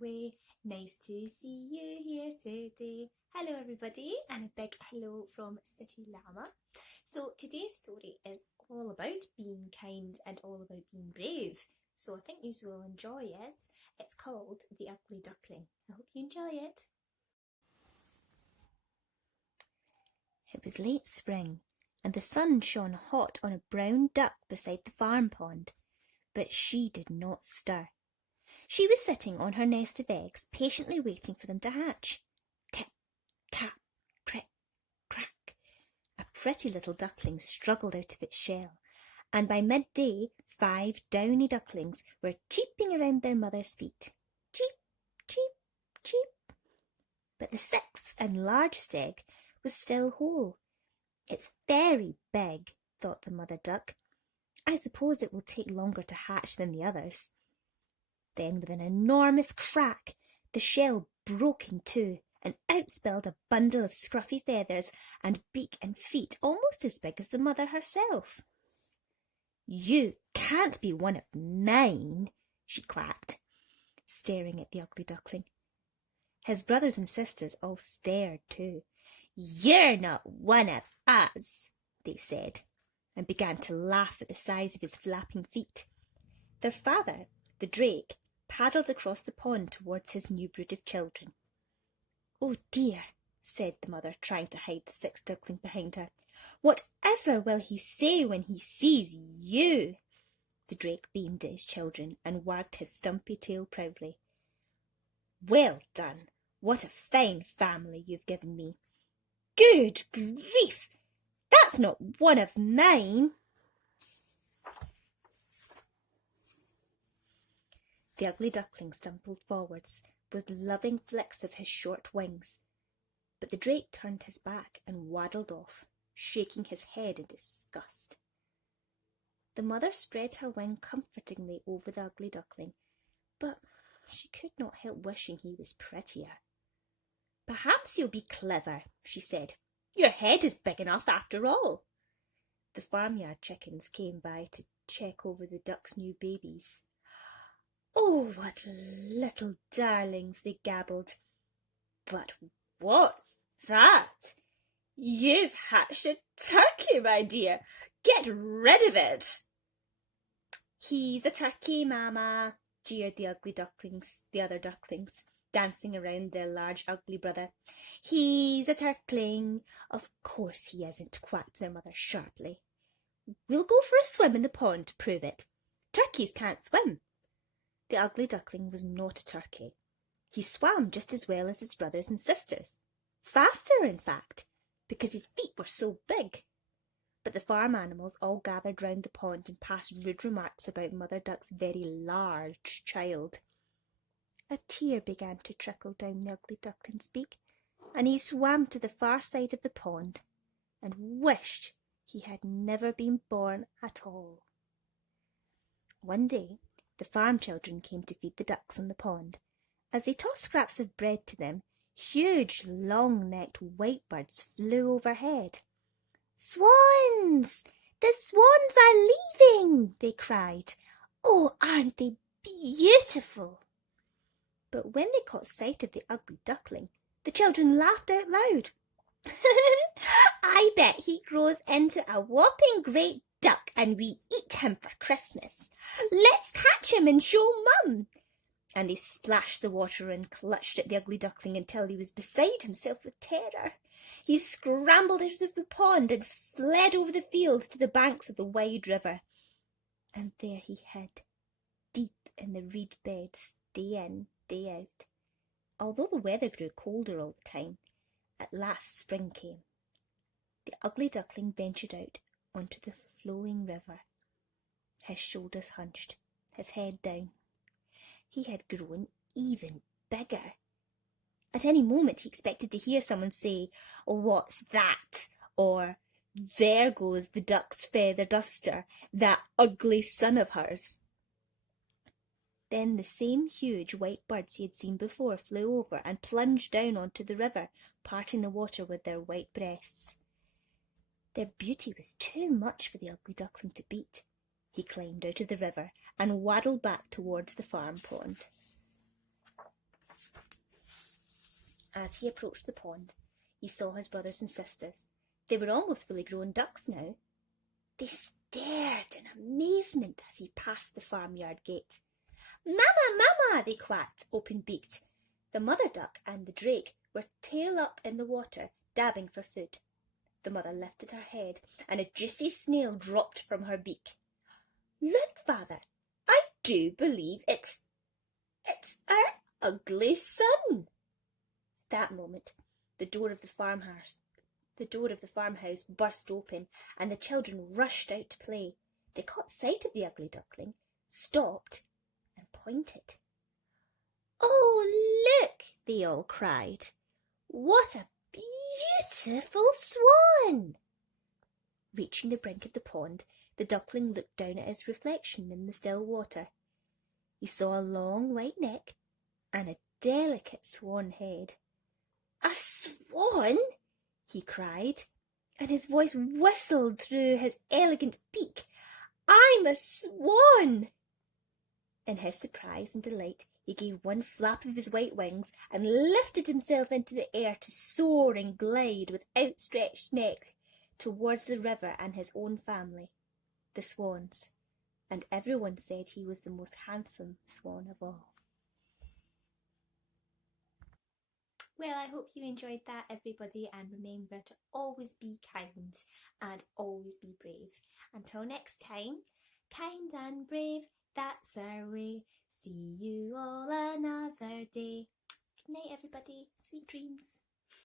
we? Nice to see you here today. Hello everybody, and a big hello from City Llama. So today's story is all about being kind and all about being brave. So I think you will enjoy it. It's called The Ugly Duckling. I hope you enjoy it. It was late spring, and the sun shone hot on a brown duck beside the farm pond, but she did not stir. She was sitting on her nest of eggs, patiently waiting for them to hatch. Tip, tap, crick, crack. A pretty little duckling struggled out of its shell, and by midday 5 downy ducklings were cheeping around their mother's feet. Cheep, cheep, cheep. But the 6th and largest egg was still whole. It's very big, thought the mother duck. I suppose it will take longer to hatch than the others. Then, with an enormous crack, the shell broke in two, and out spilled a bundle of scruffy feathers and beak and feet almost as big as the mother herself. "You can't be one of mine," she quacked, staring at the ugly duckling. His brothers and sisters all stared too. "You're not one of us," they said, and began to laugh at the size of his flapping feet. Their father, the drake, paddled across the pond towards his new brood of children. "Oh dear," said the mother, trying to hide the 6th duckling behind her. "Whatever will he say when he sees you?" The drake beamed at his children and wagged his stumpy tail proudly. "Well done! What a fine family you've given me." "Good grief! That's not one of mine." The ugly duckling stumbled forwards with loving flicks of his short wings, but the drake turned his back and waddled off, shaking his head in disgust. The mother spread her wing comfortingly over the ugly duckling, but she could not help wishing he was prettier. "Perhaps you'll be clever," she said. "Your head is big enough after all." The farmyard chickens came by to check over the duck's new babies. "Oh, what little darlings," they gabbled. "But what's that? You've hatched a turkey, my dear. Get rid of it." "He's a turkey, Mama," jeered the other ducklings, dancing around their large ugly brother. "He's a turkling." "Of course he isn't," quacked their mother sharply. "We'll go for a swim in the pond to prove it. Turkeys can't swim." The ugly duckling was not a turkey. He swam just as well as his brothers and sisters. Faster, in fact, because his feet were so big. But the farm animals all gathered round the pond and passed rude remarks about Mother Duck's very large child. A tear began to trickle down the ugly duckling's beak, and he swam to the far side of the pond and wished he had never been born at all. One day, the farm children came to feed the ducks in the pond. As they tossed scraps of bread to them, huge, long-necked whitebirds flew overhead. "Swans! The swans are leaving!" they cried. "Oh, aren't they beautiful?" But when they caught sight of the ugly duckling, the children laughed out loud. "I bet he grows into a whopping great duck and we eat him for Christmas. Let's catch him and show Mum." And they splashed the water and clutched at the ugly duckling until he was beside himself with terror. He scrambled out of the pond and fled over the fields to the banks of the wide river. And there he hid, deep in the reed beds, day in, day out. Although the weather grew colder all the time, at last spring came. The ugly duckling ventured out onto the flowing river, his shoulders hunched, his head down. He had grown even bigger. At any moment he expected to hear someone say, "What's that?" or "There goes the duck's feather duster, that ugly son of hers." Then the same huge white birds he had seen before flew over and plunged down onto the river, parting the water with their white breasts. Their beauty was too much for the ugly duckling to beat. He climbed out of the river and waddled back towards the farm pond. As he approached the pond, he saw his brothers and sisters. They were almost fully grown ducks now. They stared in amazement as he passed the farmyard gate. "Mamma, mamma!" they quacked, open-beaked. The mother duck and the drake were tail up in the water, dabbing for food. The mother lifted her head, and a juicy snail dropped from her beak. "Look, father, I do believe it's our ugly son." At that moment, the door of the farmhouse burst open, and the children rushed out to play. They caught sight of the ugly duckling, stopped, and pointed. "Oh, look!" they all cried. "What a beautiful swan!" Reaching the brink of the pond, the duckling looked down at his reflection in the still water. He saw a long white neck and a delicate swan head. "A swan!" he cried, and his voice whistled through his elegant beak. "I'm a swan!" In his surprise and delight, he gave one flap of his white wings and lifted himself into the air to soar and glide with outstretched neck towards the river and his own family, the swans, and everyone said he was the most handsome swan of all. Well, I hope you enjoyed that, everybody, and remember to always be kind and always be brave. Until next time, kind and brave, that's our way. See you all another day. Good night, everybody. Sweet dreams.